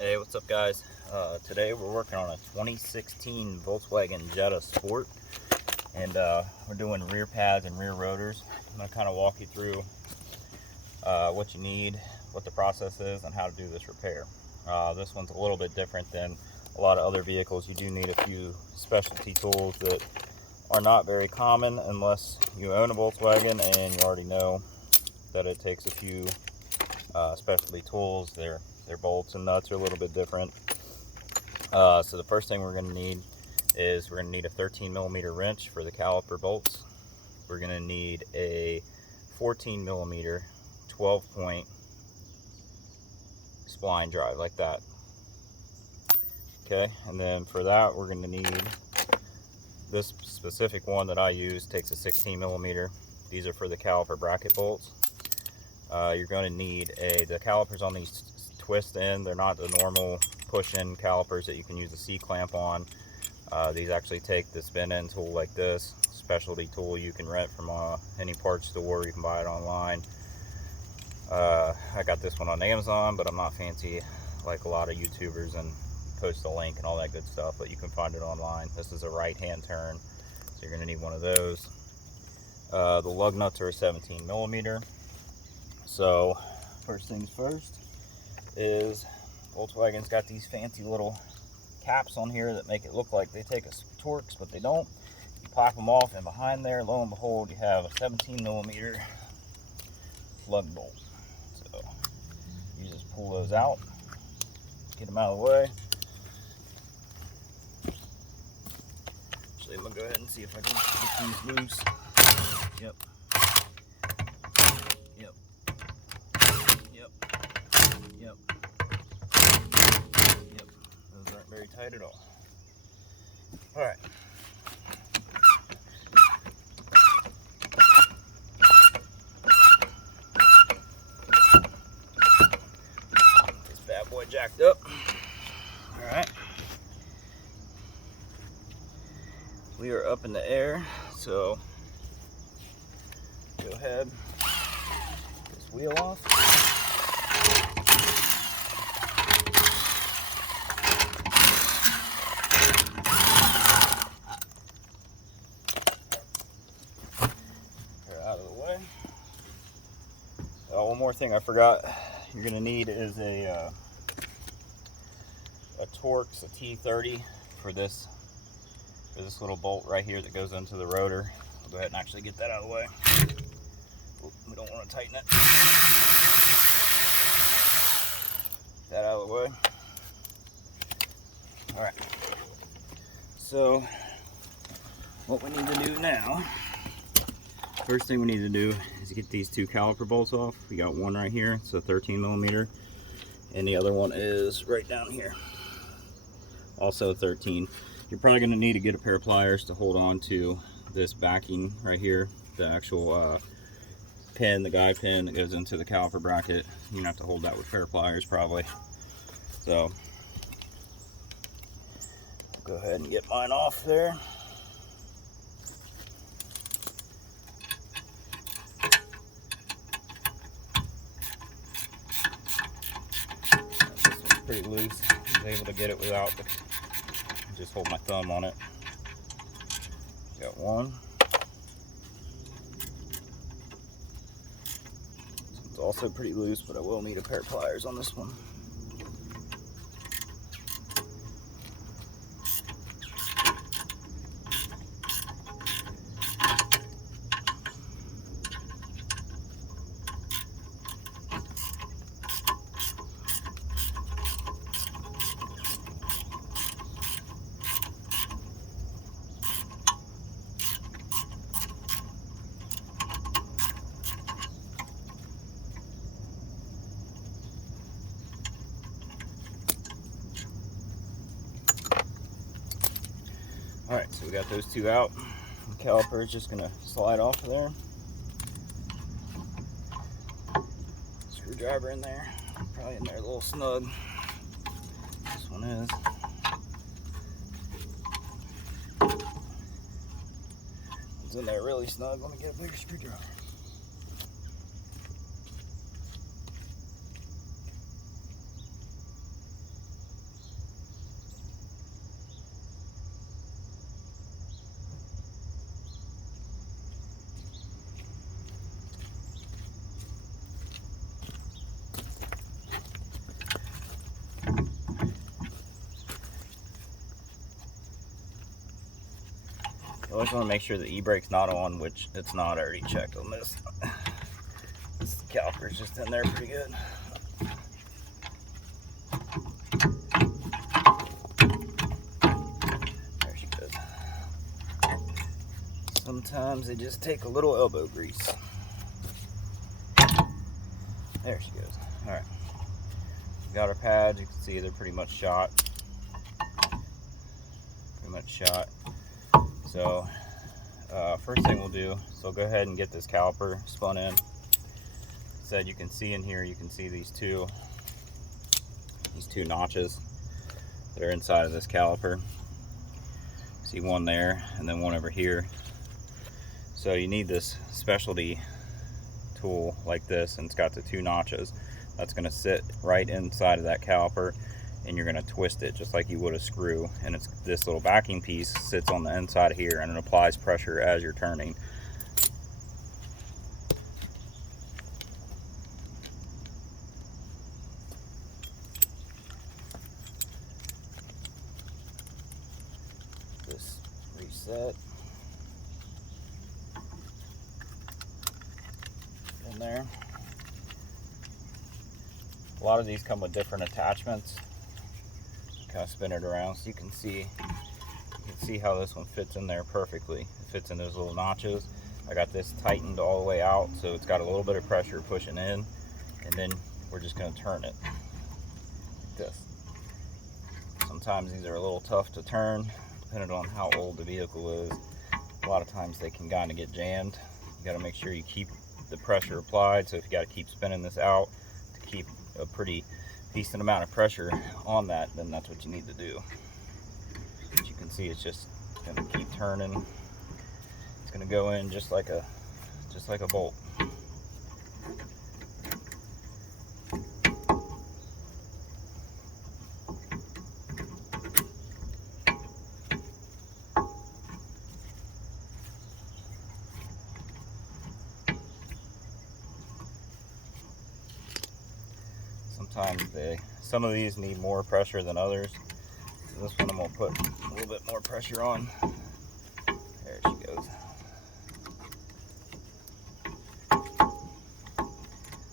Hey, what's up guys? Today we're working on a 2016 Volkswagen Jetta Sport, and we're doing rear pads and rear rotors. I'm going to kind of walk you through what you need, what the process is, and how to do this repair. This one's a little bit different than a lot of other vehicles. You do need a few specialty tools that are not very common unless you own a Volkswagen and you already know that it takes a few specialty tools. Their bolts and nuts are a little bit different. So the first thing we're going to need is we're going to need a 13mm wrench for the caliper bolts. We're going to need a 14mm 12-point spline drive like that. Okay, and then for that we're going to need this specific one that I use. Takes a 16mm. These are for the caliper bracket bolts. You're going to need the calipers on these twist in. They're not the normal push-in calipers that you can use a C-clamp on. These actually take the spin-in tool like this. Specialty tool you can rent from any parts store. You can buy it online. I got this one on Amazon, but I'm not fancy like a lot of YouTubers and post a link and all that good stuff, but you can find it online. This is a right-hand turn, so you're going to need one of those. The lug nuts are a 17mm. So first things first is Volkswagen's got these fancy little caps on here that make it look like they take us Torx, but they don't. You pop them off, and behind there, lo and behold, you have a 17mm lug bolt. So you just pull those out, get them out of the way. Actually, I'm gonna go ahead and see if I can get these loose. Yep. Yep. Yep. Yep. Yep. Those aren't very tight at all. Alright. This bad boy jacked up. Alright. We are up in the air, so go ahead. Get this wheel off. Out of the way. One more thing I forgot. You're going to need is a Torx, a T30 for this little bolt right here that goes into the rotor. I'll go ahead and actually get that out of the way. Oop, we don't want to tighten it. Get that out of the way. All right. So what we need to do now. First thing we need to do is get these two caliper bolts off. We got one right here, it's a 13mm, and the other one is right down here, also 13. You're probably going to need to get a pair of pliers to hold on to this backing right here, the actual pin, the guide pin that goes into the caliper bracket. You're going to have to hold that with a pair of pliers probably. So I'll go ahead and get mine off there. Pretty loose. I was able to get it without just hold my thumb on it. Got one. It's also pretty loose, but I will need a pair of pliers on this one. Alright, so we got those two out. The caliper is just going to slide off of there. Screwdriver in there. Probably in there a little snug. This one is. It's in there really snug. Let me get a bigger screwdriver. You always want to make sure the e-brake's not on, which it's not. I already checked on this. This caliper's just in there pretty good. There she goes. Sometimes they just take a little elbow grease. There she goes. Alright. Got our pads. You can see they're pretty much shot. So first thing we'll do, so go ahead and get this caliper spun in. Said you can see in here, you can see these two notches that are inside of this caliper. See one there and then one over here. So you need this specialty tool like this, and it's got the two notches. That's going to sit right inside of that caliper, and you're going to twist it just like you would a screw. And it's this little backing piece sits on the inside here, and it applies pressure as you're turning. This reset in there. A lot of these come with different attachments. Kind of spin it around so you can see how this one fits in there perfectly. It fits in those little notches. I got this tightened all the way out, so it's got a little bit of pressure pushing in, and then we're just going to turn it like this. Sometimes these are a little tough to turn depending on how old the vehicle is. A lot of times they can kind of get jammed. You got to make sure you keep the pressure applied. So if you got to keep spinning this out to keep a pretty decent amount of pressure on that, then that's what you need to do. As you can see, it's just going to keep turning. It's going to go in just like a bolt. Sometimes some of these need more pressure than others. So this one I'm going to put a little bit more pressure on. There she goes.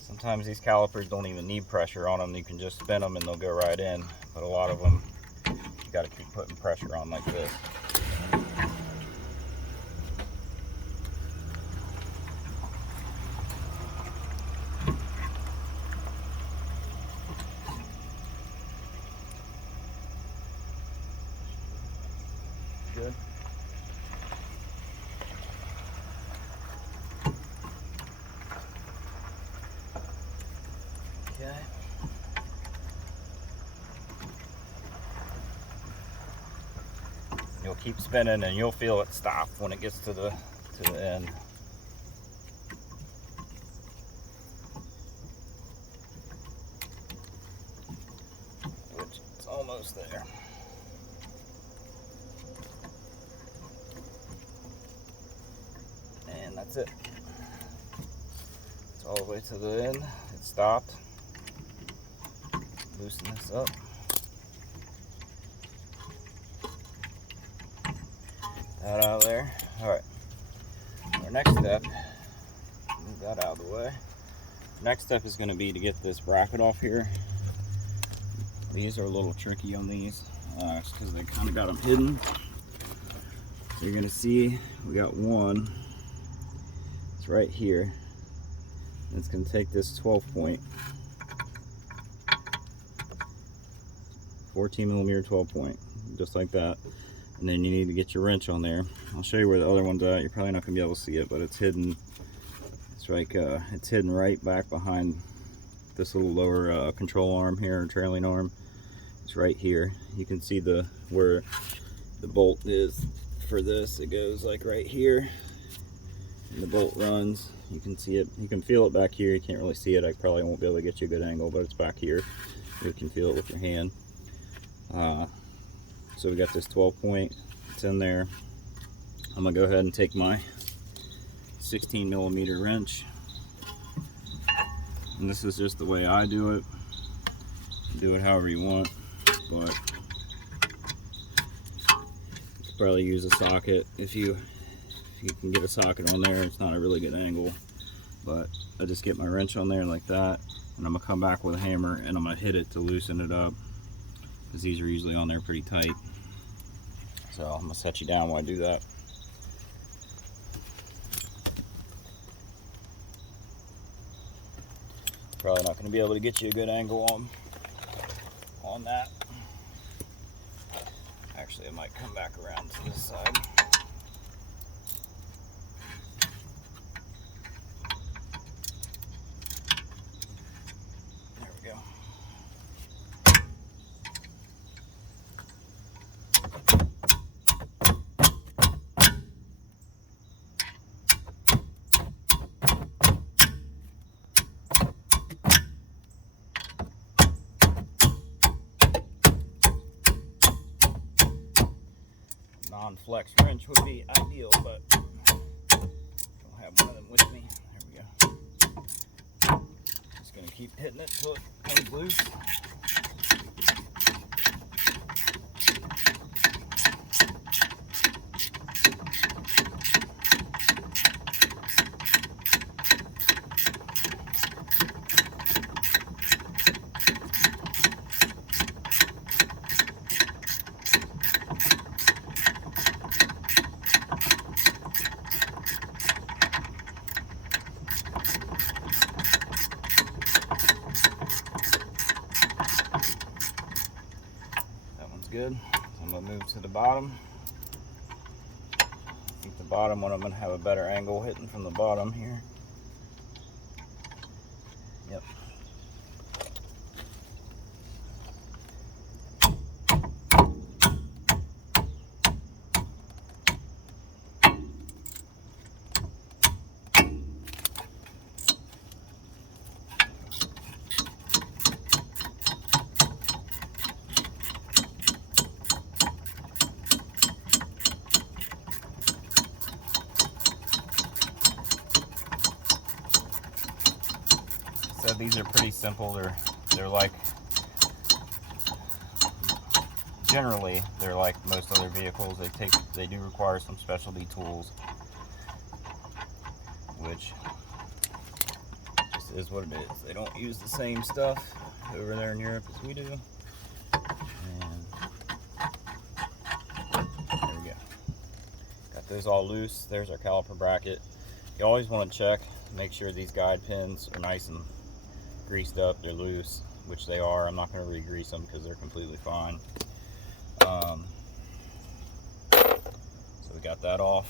Sometimes these calipers don't even need pressure on them. You can just spin them and they'll go right in. But a lot of them, you got to keep putting pressure on like this. Good. Okay. You'll keep spinning and you'll feel it stop when it gets to the end. Which it's almost there. And that's it. It's all the way to the end. It stopped. Loosen this up. That out of there. Alright. Our next step, move that out of the way. Next step is going to be to get this bracket off here. These are a little tricky on these because they kind of got them hidden. So you're going to see we got one. It's right here. And it's going to take this 12 point. 14mm 12 point, just like that. And then you need to get your wrench on there. I'll show you where the other one's at. You're probably not going to be able to see it, but it's hidden. It's like it's hidden right back behind this little lower control arm here, or trailing arm. It's right here. You can see where the bolt is for this. It goes like right here, and the bolt runs. You can see it. You can feel it back here. You can't really see it. I probably won't be able to get you a good angle, but it's back here. You can feel it with your hand. So we got this 12 point. It's in there. I'm gonna go ahead and take my 16mm wrench, and this is just the way I do it. Do it however you want, but Probably use a socket if you can get a socket on there. It's not a really good angle, but I just get my wrench on there like that, and I'm gonna come back with a hammer and I'm gonna hit it to loosen it up, because these are usually on there pretty tight. So I'm gonna set you down while I do that. Probably not gonna be able to get you a good angle on that. Actually, I might come back around to this side. There we go. Non-flex wrench would be ideal, but I don't have one of them with me. There we go. Just gonna keep hitting it till it comes loose. Good. So I'm going to move to the bottom. I think the bottom one I'm going to have a better angle hitting from the bottom here. Yep. So these are pretty simple. They're like, generally they're like most other vehicles. They do require some specialty tools, which just is what it is. They don't use the same stuff over there in Europe as we do. And there we go. Got those all loose. There's our caliper bracket. You always want to check, make sure these guide pins are nice and greased up, they're loose, which they are. I'm not going to re-grease them because they're completely fine. So we got that off.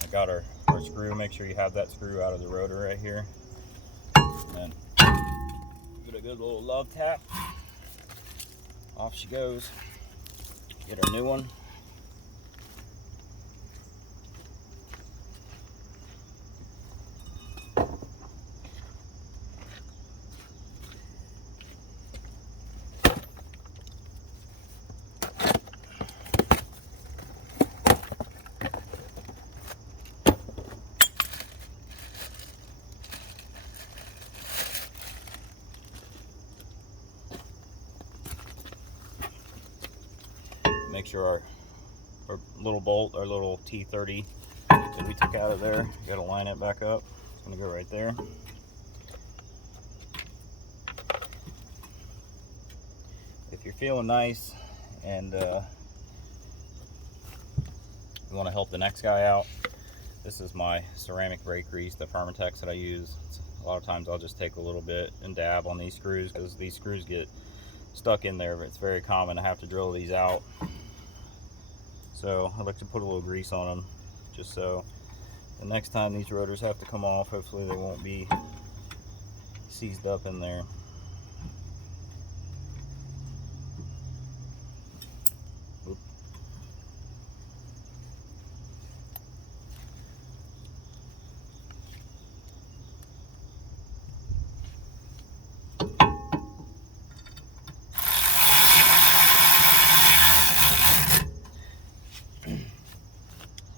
I got our screw. Make sure you have that screw out of the rotor right here. And then give it a good little love tap. Off she goes. Get our new one. Make sure our little bolt, our little T30 that we took out of there, you gotta line it back up. It's gonna go right there. If you're feeling nice and you want to help the next guy out, this is my ceramic brake grease, the Permatex that I use. A lot of times I'll just take a little bit and dab on these screws because these screws get stuck in there, but it's very common to have to drill these out. So I like to put a little grease on them, just so the next time these rotors have to come off, hopefully they won't be seized up in there. Oop.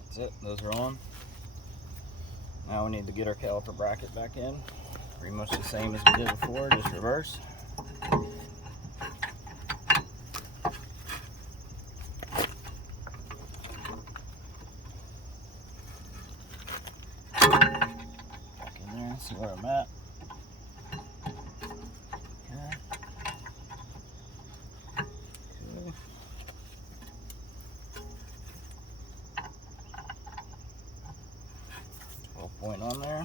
That's it, those are on. Now we need to get our caliper bracket back in. Pretty much the same as we did before, just reverse. point on there.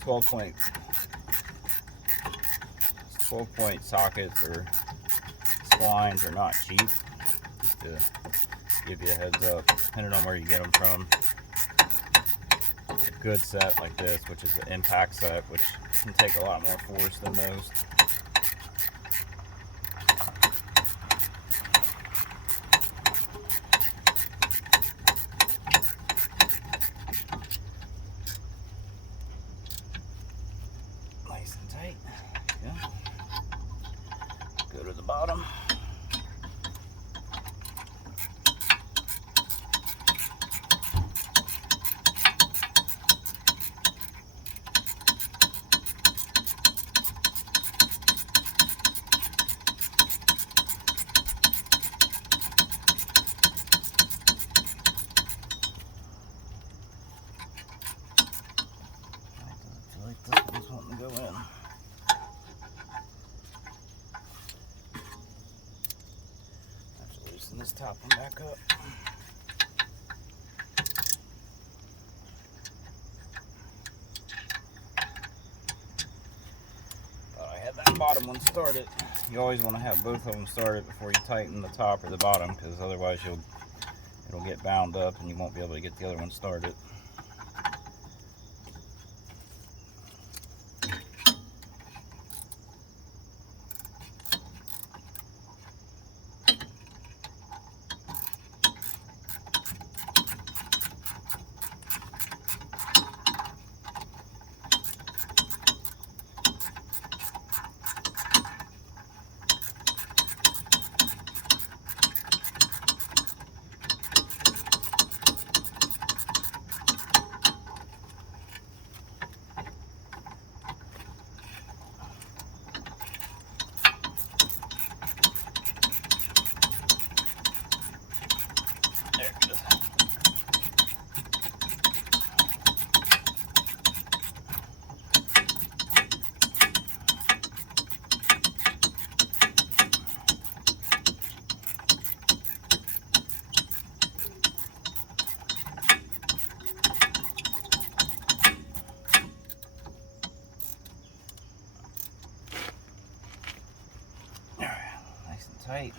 Twelve point sockets or splines are not cheap. Just to give you a heads up, depending on where you get them from. A good set like this, which is the impact set, which can take a lot more force than most. Nice and tight. Yeah. Go to the bottom. This one's wanting to go in. Have to loosen this top one back up. Thought I had that bottom one started. You always want to have both of them started before you tighten the top or the bottom, because otherwise it'll get bound up and you won't be able to get the other one started. Tight.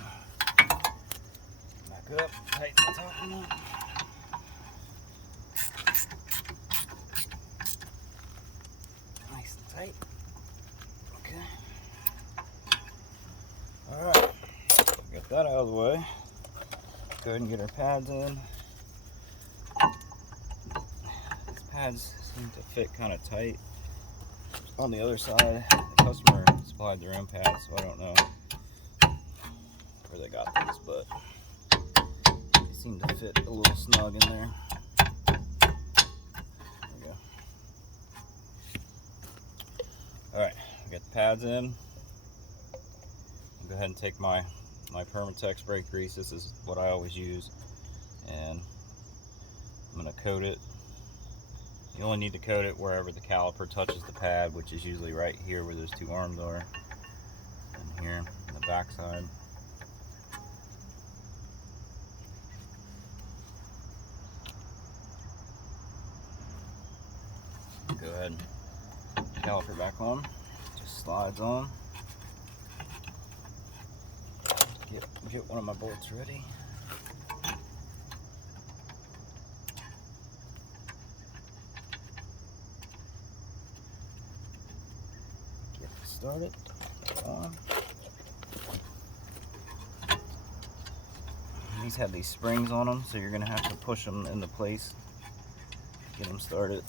Back up, tighten the top one up. Nice and tight. Okay. Alright. Get that out of the way. Go ahead and get our pads in. These pads seem to fit kind of tight. On the other side, the customer supplied their own pads, so I don't know where they got these, but they seem to fit a little snug in there. There we go. Alright, I got the pads in. I'll go ahead and take my Permatex brake grease. This is what I always use, and I'm going to coat it. You only need to coat it wherever the caliper touches the pad, which is usually right here where those two arms are, and here on the back side. Go ahead and caliper back on. Just slides on. Get one of my bolts ready. Get it started. On. These have these springs on them, so you're going to have to push them into place to get them started.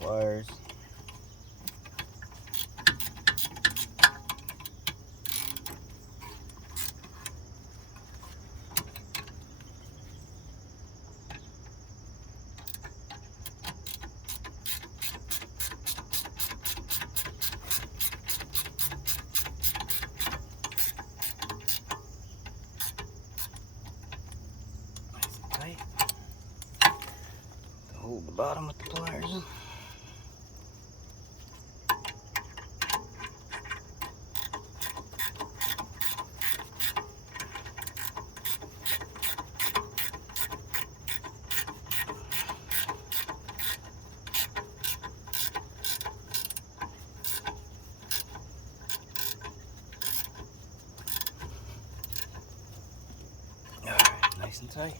Pliers. hold the bottom with the pliers in. Alright, nice and tight.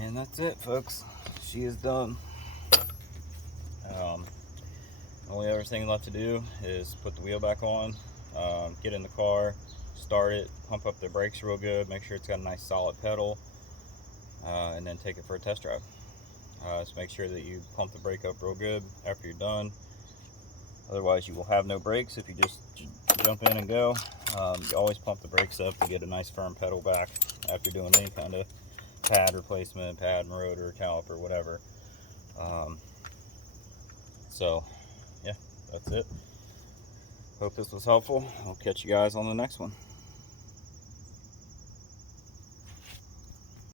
And that's it, folks. She is done. Only other thing left to do is put the wheel back on, get in the car, start it, pump up the brakes real good, make sure it's got a nice solid pedal, and then take it for a test drive. So make sure that you pump the brake up real good after you're done. Otherwise you will have no brakes if you just jump in and go. You always pump the brakes up to get a nice firm pedal back after doing any kind of pad replacement, pad and rotor, caliper, whatever. So yeah, that's it. Hope this was helpful. I'll catch you guys on the next one.